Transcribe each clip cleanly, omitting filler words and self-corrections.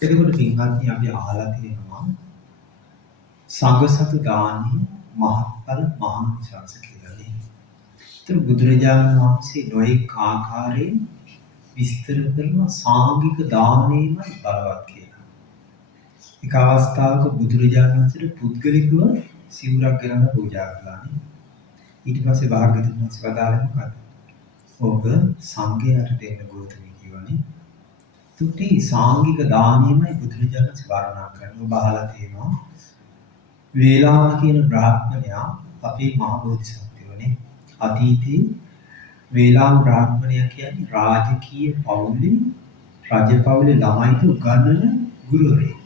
එතකොට පින්වත්නි අපි අහලා තියෙනවා සංඝසතු දානෙ මහත්ඵල මහානිසංස කියලා නේ. ඒතර බුදුරජාණන් වහන්සේ නොඑක ආකාරයෙන් විස්තර කරන සාංගික දානෙමයි බලවත් කියලා. එක අවස්ථාවක බුදුරජාණන් වහන්සේට පුද්ගලිකව සිවුරක් ගෙනම පූජා කළානේ. ඊට පස්සේ භාග්‍යවතුන් වහන්සේ වදාළේ මොකද? ඔබ සංඝයාට දෙන්න ගෝතමී කියවනේ. තුටි සාංගික දානෙමයි බුදුරජාණන් වහන්සේ වර්ණනා කරන්නේ. ඔබ අහලා තියෙනවා වේලාම කියන බ්‍රාහ්මණයා අපේ මහ බෝධිසත්වයෝනේ. අතීතේ වේලාම බ්‍රාහ්මණයා කියන්නේ රාජකීය පවුලේ රජපෞලේ ළමයිට උගන්වන ගුරුවරයෙක්.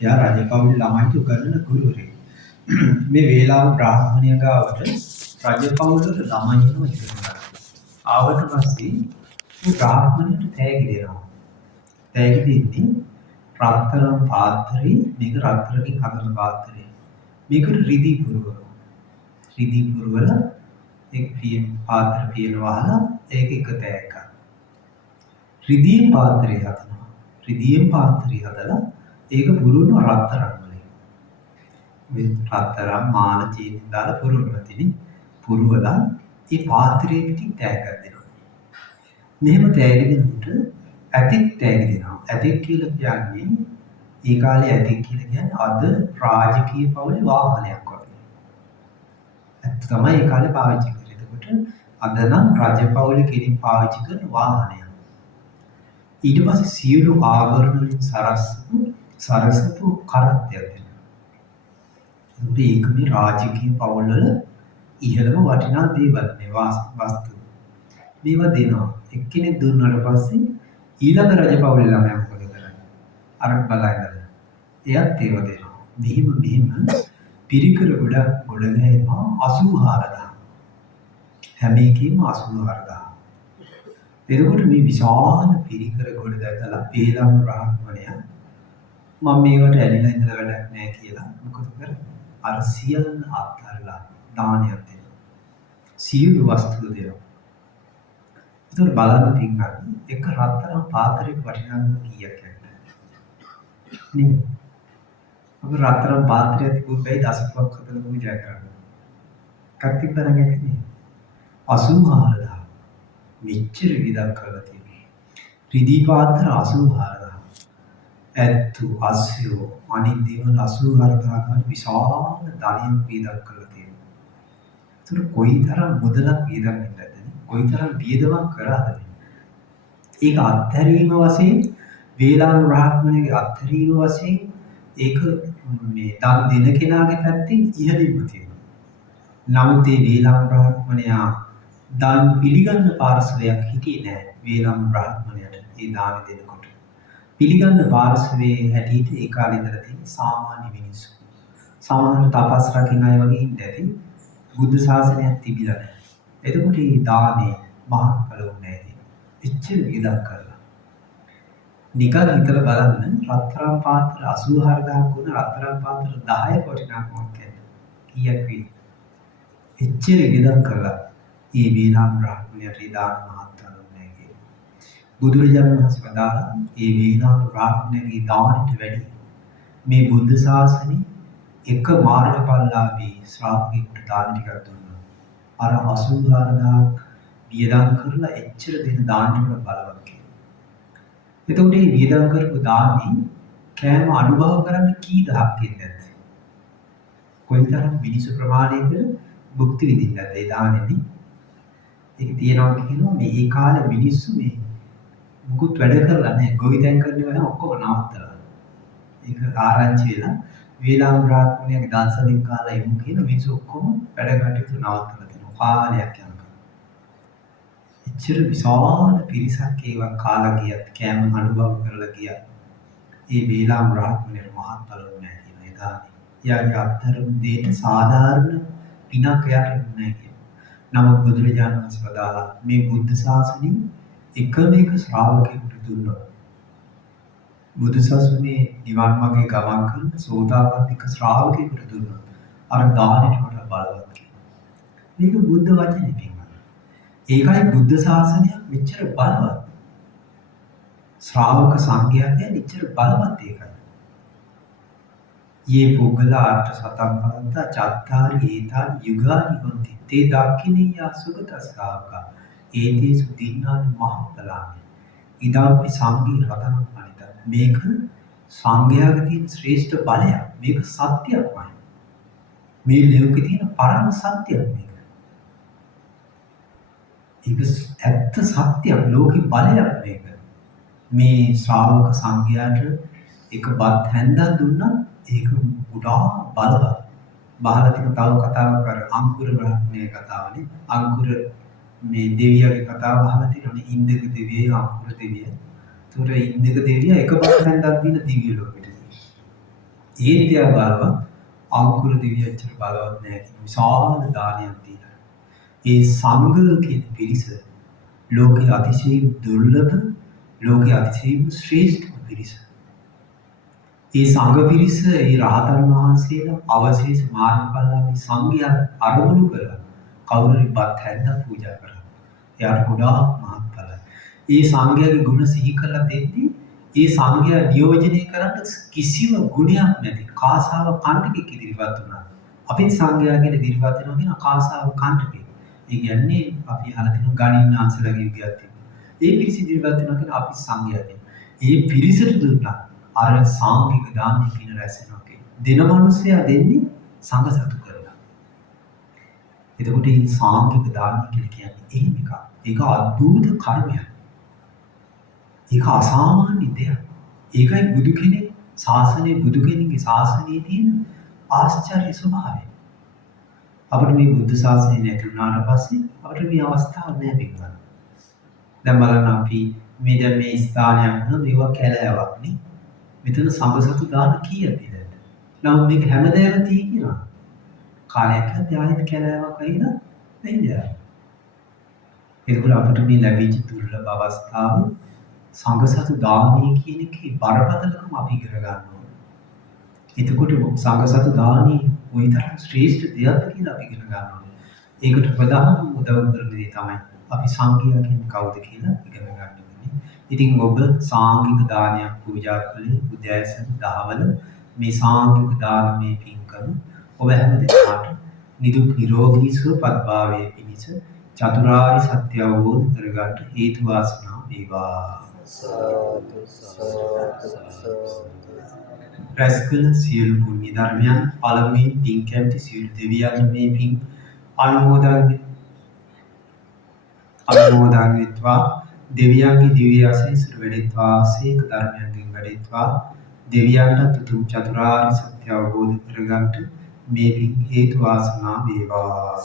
එයා රජපෞලේ ළමයිට උගන්වන ගුරුවරයෙක්. මේ වේලාම බ්‍රාහ්මණයා ගාවට රජපෞලට ළමයි වෙනවා ඉගෙන ගන්න. ආවට පස්සේ මේ බ්‍රාහ්මණයට තෑගි දෙනවා. තෑගි දෙන්නේ රත්තරන් පාත්‍රේ, මේක රත්තරකින් හදන පාත්‍රේ. මේකට රිදී පුරවනවා. රිදී පුරවලා එක් පාත්‍ර පියන වහලා ඒක එක තෑග්ගක්. රිදී පාත්‍රය හදනවා. රිදී පාත්‍රය හදලා ඒක පුරවන රත්තරන් වලින්. මේ රත්තරන් මාන චීනි දාලා පුරවනවා. පුරවලා ඒ පාත්‍රයේ පිටින් තෑග්ගක් දෙනවා. මෙහෙම තෑගි දෙනකොට ඇතෙක් තෑගි දෙනවා. ඇතෙක් කියලා කියන්නේ ඒ කාලේ ඇතෙක් කියලා කියන්නේ අද රාජකීය පවුලේ වාහනයක් වගේ. ඇත්ත තමයි ඒ කාලේ පාවිච්චි කරේ. එතකොට අද නම් රජපෞලේ කෙනෙක් පාවිච්චි කරන වාහනයක්. ඊට පස්සේ සියලු ආභරණ වලින් සරසපු කරත්තයක් දෙනවා. ඒක මේ රාජකීය පවුල් වල ඉහළම වටිනා දේවල් මේ වස්තු. මේවා දෙනවා. එක්කෙනෙක් දුන්නාට පස්සේ ඊළඟ රජපෞලේ ළමයා මොකද කරන්නේ? අර බලයිද? එයත් ඒව දෙනවා. මෙහිම පිරිකර ගොඩක් ගොඩ ගැහෙනවා 84000. හැම එකෙම 84000. එතකොට මේ විශාල පිරිකර ගොඩ දැකලා වේලාම බ්‍රාහ්මණයා මම මේවට ඇලිලා ඉඳලා වැඩක් නැහැ කියලා මොකද කරන්නේ? අර සියල්ල අත්හැරලා දානයක් දෙනවා. සියලු වස්තු දෙනවා. ඒතර බලන්න පින්වත්නි එක රත්තරන් පාත්‍රයක වටිනාකම කීයක් නේ? අපේ රත්තරන් පාත්‍රයක් තිබුණේ දසපුවක් හදලා පූජා කරනවා. කට්ටි බලන්නේ නේ. 84000. මෙච්චර විදක් කරලා තියෙනවා. රිදී පාත්‍ර 84000. ඇත්තු අස්යෝ අනිත් දේවල් 84000 ගන්න විශාල ධනියක් විදක් කරලා තියෙනවා. ඒතර කොයිතරම් මුදලක් වියදම් වෙන්නද? කොයිතරම් වියදමක් කරාද? ඒක අත්හැරීම වශයෙන් වේලාම බ්‍රාහ්මණයේ අත්හැරීම වශයෙන් ඒක මේ දන් දෙන කෙනාගේ පැත්තෙන් ඉහළින්ම තියෙනවා. නමුත් මේ වේලාම බ්‍රාහ්මණයා දන් පිළිගන්න පාර්ශවයක් හිටියේ නැහැ. වේලාම බ්‍රාහ්මණයට ඒ දාන දෙනකොට පිළිගන්න පාර්ශවයේ හැටියට ඒ කාලේ ඉඳලා තියෙන සාමාන්‍ය මිනිස්සු. සාමාන්‍ය තපස් රකින්න අය වගේ ඉන්න ඇති. බුද්ධ ශාසනයක් තිබිලා නැහැ. එතකොට මේ දානේ මහත්ඵල වුණේ නැහැ. එච්චර විදක් කරලා. නිකන් හිතලා බලන්න රත්තරන් පාත්‍ර 84000ක් වුණ රත්තරන් පාත්‍ර 10ක වටිනාකමක් කීයක් වෙයි? එච්චර විදක් කරලා මේ වේලාම බ්‍රාහ්මණයට දාන මහත්ඵල වුණේ නැහැ. බුදුරජාණන් වහන්සේ වදාළා මේ වේලාම බ්‍රාහ්මණයේ දානට වැඩි මේ බුද්ධ ශාසනේ එක මාර්ගඵලලාභී ශ්‍රාවකෙකුට දාන ටිකක් දුන්නා. අර 84000ක් වියදම් කරලා එච්චර දෙන දාන්නට බලවත් කියලා. එතකොට මේ වියදම් කරපු දාන්නේ කෑම අනුභව කරන්න කී දහක් ඉන්නද? කොයිතරම් මිනිසු ප්‍රමාණයක භුක්ති විඳින්නද ඒ දානෙදී? ඒක තියනවා කියනවා මේ කාලේ මිනිස්සු මේ මුකුත් වැඩ කරලා නැහැ. ගොවිතැන් කරනවා ඔක්කොම නවත්තලා. ඒක ආරංචි වෙලා වේලාම බ්‍රාහ්මණයාගේ දන්සලින් කාලා ඉමු කියන මිනිස්සු ඔක්කොම වැඩ කටයුතු නවත්තලා තිනවා. කාලයක් යනකම්. එච්චර විශාල පිරිසක් ඒවා කාලා ගියත් කෑම අනුභව කරලා ගියත් ඒ වේලාම බ්‍රාහ්මණයට මහත්ඵල වුණේ නැහැ කියන එදානේ. එයාගේ අත්තරම් දෙයට සාධාරණ පිනක් එයාට නැහැ කියන. නමුත් බුදුරජාණන් වහන්සේ වදාළා මේ බුද්ධ ශාසනය එකම එක ශ්‍රාවකෙකුට දුන්නොත් බුදු සසුනේ නිවන් මාර්ගයේ ගමන් කරන සෝතාපට්ටික ශ්‍රාවකෙකුට දුන්නොත් අර දානෙට වඩා බලවත් කියලා. මේක බුද්ධ වචනේ පින්වල. ඒකයි බුද්ධ ශාසනය මෙච්චර බලවත්. ශ්‍රාවක සංඝයා කියන්නේ ඉච්ඡර බලවත් එකයි. ये පුද්ගලාට සතම්පන්ත චත්තාරි ඒතාන් යුගානි හොන්ති තේ දක්ඛිනියා සුගත ශ්‍රාවකා ඒතේසු දින්නානි මහප්පලානි ඉදාපි සංඝී රතනං අනිත මේක සංඝයාගේ තියෙන ශ්‍රේෂ්ඨ බලයක් මේක සත්‍යයක්මයි මේ ලෝකේ තියෙන පරම සත්‍යයක් මේක ඇත්ත සත්‍යයක් ලෝකේ බලයක් මේක මේ ශ්‍රාවක සංඝයාට එක බත් හැන්දක් දුන්නා ඒක ගොඩාක් බලවත්. බහලා තියෙන තව කතාවක් අර අංකුර බ්‍රහ්මණයේ කතාවනේ. අංකුර මේ දෙවියගේ කතාව අහලා තියෙනවනේ ඉන්දක දෙවියයි අංකුර දෙවියයි. ඒතර ඉන්දක දෙවියා එක බත් හැන්දක් දින දිව්‍ය ලෝකෙට. ඒ දියා බලවත් අංකුර දෙවියා ඇත්තට බලවත් නෑ. විශාල දානයක් දීලා. ඒ සංඝ කියන පිරිස ලෝකයේ අතිශයින් දුර්ලභ ලෝකයේ අතිශයින් ශ්‍රේෂ්ඨ පිරිස. ඒ සංඝ පිරිස ඒ රහතන් වහන්සේලා අවශේෂ මාර්ගඵලලාභී සංඝයා අරමුණු කරලා කවුරුරි බත් හැන්දක් පූජා කරා. එයාට ගොඩාක් මහත්ඵලයි. ඒ සංඝයාගේ ගුණ සිහි කරලා දෙද්දී ඒ සංඝයා නියෝජනය කරන්න කිසිම ගුණයක් නැති කාසාව කණ්ඩකෙක් ඉදිරිපත් වුණා. අපිත් සංඝයාගෙන ඉදිරිපත් වෙනවා කියන කාසාව කණ්ඩකෙක්. ඒ කියන්නේ අපි අහලා තියෙන ගණින්නාන්සලාගේ විදියක් තියෙනවා. ඒ පිරිස ඉදිරිපත් වෙනවා කියන අපි සංඝයාගෙන. ඒ පිරිසට දුන්නා අර සාංගික දානය කියන රැසෙනවා කියන්නේ. දෙන මිනිස්සයා දෙන්නේ සංඝ සතු කරලා. එතකොට මේ සාංගික දානය කියලා කියන්නේ එහෙම එකක්. ඒක අద్భుත කර්මයක්. ඒක අසාමාන්‍ය දෙයක්. ඒකයි බුදු කෙනෙක් ශාසනයේ බුදු කෙනෙක්ගේ ශාසනයේ තියෙන ආශ්චර්ය ස්වභාවය. අපිට මේ බුද්ධ ශාසනය නැති වුණාට පස්සේ අපිට මේ අවස්ථාව නැහැ පිටුනන. දැන් බලන්න අපි මේ දැන් මේ ස්ථානයක් වුණා මේවා කැලෑවක් නේ. මෙතන සංඝසතු දාන කීයද ඉතින්? නමුත් මේක හැමදේම තියෙනවා. කාලයක් යද්දී ආයෙත් කැලෑවක් ඇවිල්ලා වෙන්නේ. ඒකවල අපිට මේ ලැබිච්ච දුර්ලභ අවස්ථාව සංඝසතු දානය කියන එකේ බරපතලකම අපි ඉගෙන ගන්න ඕනේ. එතකොට සංඝසතු දානය කොයිතරම් ශ්‍රේෂ්ඨ දෙයක්ද කියලා අපි ඉගෙන ගන්න ඕනේ. ඒකට ප්‍රධානම උදව් කරන දේ තමයි අපි සංඝයා කියන්නේ කවුද කියලා ඉගෙන ගන්න ඕනේ. ඉතින් ඔබ සාංගික දානයක් පූජා කළේ උදෑසන දහවල මේ සාංගික දානමේ පින්කම ඔබ හැමදෙනාට නිදුක් නිරෝගී සුවපත් භාවයේ පිණිස චතුරාර්ය සත්‍ය අවබෝධ කරගන්න හේතු වාසනා වේවා. සාදු සාදු. රැස්කල සියලු පුණ්‍ය ධර්මයන් පළමුවෙන් පින් කැමති සියලු දෙවියන් මේ පින් අනුමෝදන් වෙත්වා. දෙවියන්ගේ දිව්‍ය ආශීර්වාද වැඩිත්වා. සීක ධර්මයන්ගෙන් වැඩිත්වා. දෙවියන්ට උතුම් චතුරාර්ය සත්‍ය අවබෝධ කරගන්නට මේ පින් හේතු වාසනා වේවා.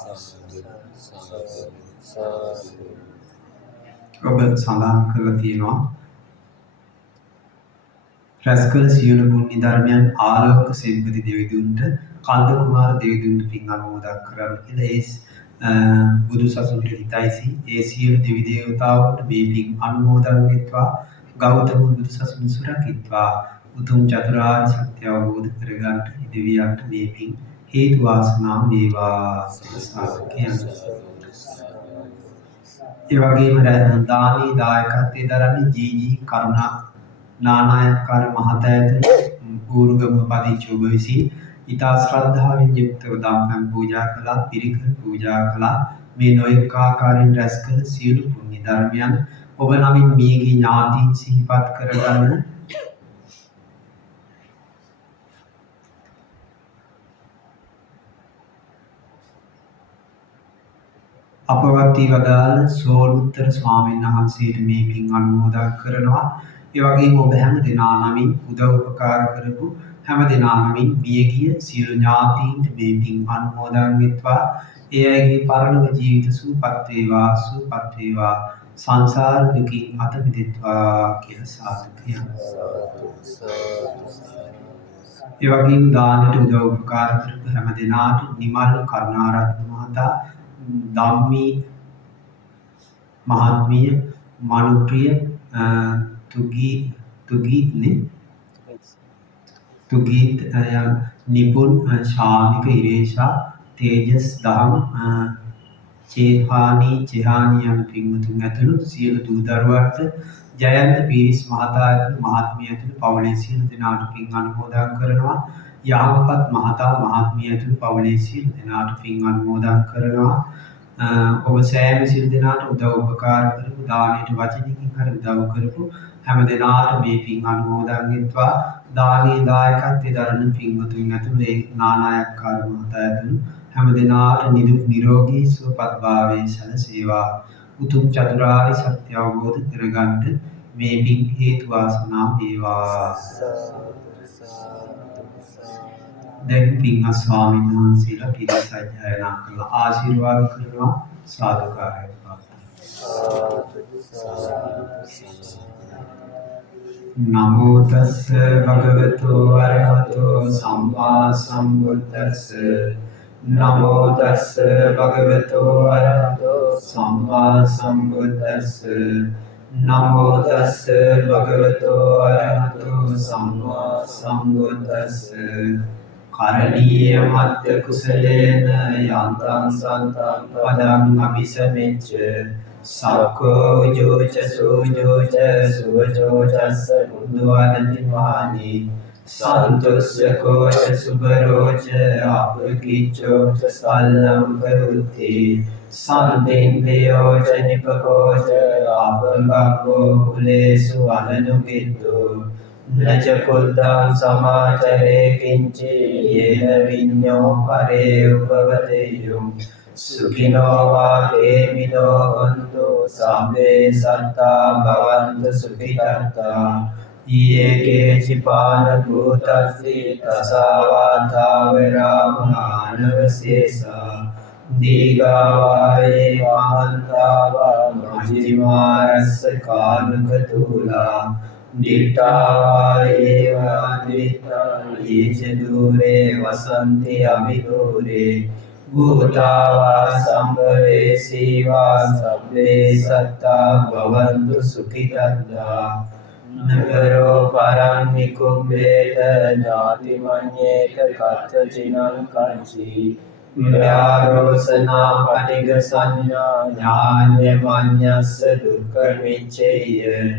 ඔබ සඳහන් කරලා තියෙනවා රැස්කල සියලු පුණ්‍ය ධර්මයන් ආලෝක සෙන්පති දෙවිඳුන්ට කන්ද කුමාර දෙවිඳුන්ට පින් අනුමෝදන් කරන්න කියලා බුදු සසුනට හිතයිසි ඒ සියලු දෙවි දේවතාවුන්ට මේ පින් අනුමෝදන් වෙත්වා. ගෞතම බුදු සසුන සුරකිත්වා. උතුම් චතුරාර්ය සත්‍ය අවබෝධ කරගන්නට දෙවියන්ට මේ පින් හේතු වාසනා වේවා. ඒ වගේම දානී දායකත්වයේ දරන්නේ ජීජී කරුණා නානායක්කාර මහතෑත පූර්ගම පදිංචි ඔබ විසින් ඉතා ශ්‍රද්ධාවෙන් යුක්තව දම්පැන් පූජා කළා, පිරිකර පූජා කළා. මේ නොයෙක් ආකාරයෙන් රැස් කළ සියලු පුණ්‍ය ධර්මයන් ඔබ නමින් මියගිය ඥාතීන් සිහිපත් කරගන්න. අපවත් වී වදාළ සෝළුත්තර ස්වාමීන් වහන්සේට මේ පින් අනුමෝදන් කරනවා. ඒ වගේම ඔබ හැම දෙනා නමින් උදව් උපකාර කරපු හැම දෙනා නමින් මියගිය සියලු ඥාතීන්ට මේ පින් අනුමෝදන් වෙත්වා. ඒ අයගේ පරලොව ජීවිත සුවපත් වේවා, සුවපත් වේවා. සංසාර දුකින් අත මිදෙත්වා කියලා සාදු කියනවා. ඒ වගේම දානට උදව් උපකාර කරපු හැම දෙනාට නිමල් කරුණාරත්න මහතා, ධම්මී මහත්මිය, මනුප්‍රිය, තුගීත් නිපුන්, ශාමික ඉරේෂා, තේජස් දහම්, චේපානී චෙහානී යන පින්වතුන් ඇතුළු සියලු දූ දරුවන්ට ජයන්ත පීරිස් මහතා ඇතුළු මහත්මිය ඇතුළු පවුලේ සියලු දෙනාට පින් අනුමෝදන් කරනවා. යාමපත් මහතා මහත්මිය ඇතුළු පවුලේ සියලු දෙනාට පින් අනුමෝදන් කරනවා. ඔබ සෑම සියලු දෙනාට උදව් උපකාර කරපු දානයට වචනකින් හරි උදව් කරපු හැම දෙනාට මේ පින් අනුමෝදන් වෙත්වා. දානීය දායකත්වයේ දරන පින්වතුන් ඇතුළු ඒ නානායක්කාර මහතා ඇතුළු හැම දෙනාට නිදුක් නිරෝගී සුවපත් භාවයේ සැලසේවා. උතුම් චතුරාර්ය සත්‍ය අවබෝධ කරගන්න මේ පින් හේතු වාසනා වේවා. දැන් පින්වත් ස්වාමීන් වහන්සේලා පිරිස සජ්ජායනා කරලා ආශිර්වාද කරනවා. සාදුකාරය නමෝ තස්ස භගවතු අරහතෝ සම්මා සම්බුද්දස්ස නමෝ තස්ස භගවතු අරහතෝ සම්මා සම්බුද්දස්ස නමෝ තස්ස භගවතු අරහතෝ සම්මා සම්බුද්දස්ස කරණීය මත්ත්‍ය කුසලේන යන්තං සන්තං පදං අபிසමෙච්ච සක්කෝ ජෝච සෝජෝච සුවජෝචස්ස බුද්ධවදති මානි සන්තුස්සකෝච සුබරෝච අපකිච්චෝච සල්ලම් කරුත්ති සන්තින්දයෝච නිපකෝච අපගක්කෝ කුලේසු අනනුකිද්දෝ නච කුද්දං සමාචරේ කිංචි යේන විඤ්ඤෝ පරේ උපවදෙය්‍යුම් සුඛිනෝ වාකේමිනෝ හොන්තු සම්මේ සත්තා භවන්තු සුඛිතත්තා යේ චිපාන භූතස්සි තසාවාතාවරාමානවසේසා දීගාවායේ මහන්තාවා මජ්ජිමාරස්ස කානුකතුලා දිට්ඨාවායේ වාදිත්තා යේච දූරේ වසන්ති අමිදූරේ භූතාවා සම්භවේ සීවා සබ්බේ සත්තා භවන්තු සුඛිතත්තා නගරෝ පරං නිකුම්බේත ඥාතිමඤ්ඤේත කච්චචිනං කංචි ව්‍යාරෝසනා පටිග සංඥා ඥානමඤ්ඤස්ස දුක්ඛ මිච්ඡේය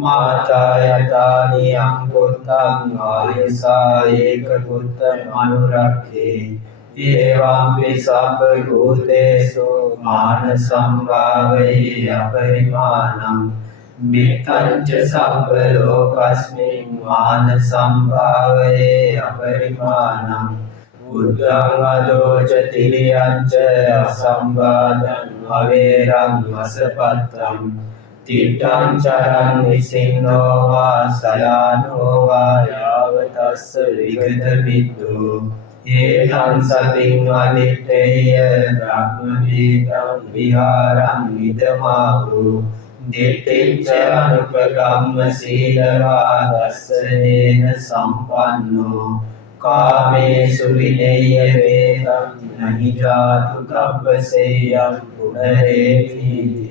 මාතා යතානි අංකුත්තං ආයසා ඒක කුත්තං අනුරක්ඛේ ඒවම්පි සබ්බ භූතේසු මාන සම්භාවයේ අපරිමාණං මිත්තං ච සබ්බ ලෝකස්මින් මාන සම්භාවයේ අපරිමාණං බුද්ධං අදෝච තිරියං ච අසම්බාධං අවේරං වසපත්තං තිට්ඨං චරං නිසින්නෝ වා සයානෝ වා යාවතස්ස විගත විද්දෝ ඒතං සතින් අදිත්තේය බ්‍රහ්මදීතං විහාරං විදමාහු දිට්ඨිච්ච අනුපගම්ම සීලවා දස්සනේන සම්පන්නෝ කාමේසු විනේය වේදං නහි ජාතු කබ්බසේයං පුනරේති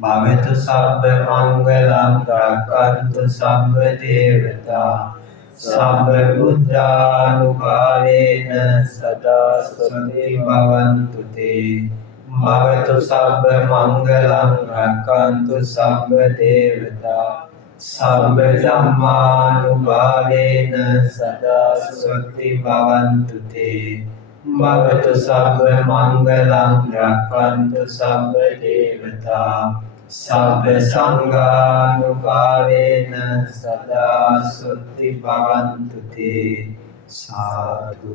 භවතු සබ්බ මංගලං රක්ඛන්තු සබ්බ දේවතා සබ්බ බුද්ධානුභාවේන සදා සොත්ති භවන්තු තේ භවතු සබ්බ මංගලං රක්ඛන්තු සබ්බ දේවතා සබ්බ ධම්මානුභාවේන සදා සොත්ති භවන්තු තේ භවතු සබ්බ මංගලං රක්ඛන්තු සබ්බ දේවතා සබ්බ සංඝානුභාවේන සදා සොත්ති භවන්තු තේ සාදු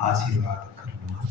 ආශිර්වාද කරනවා.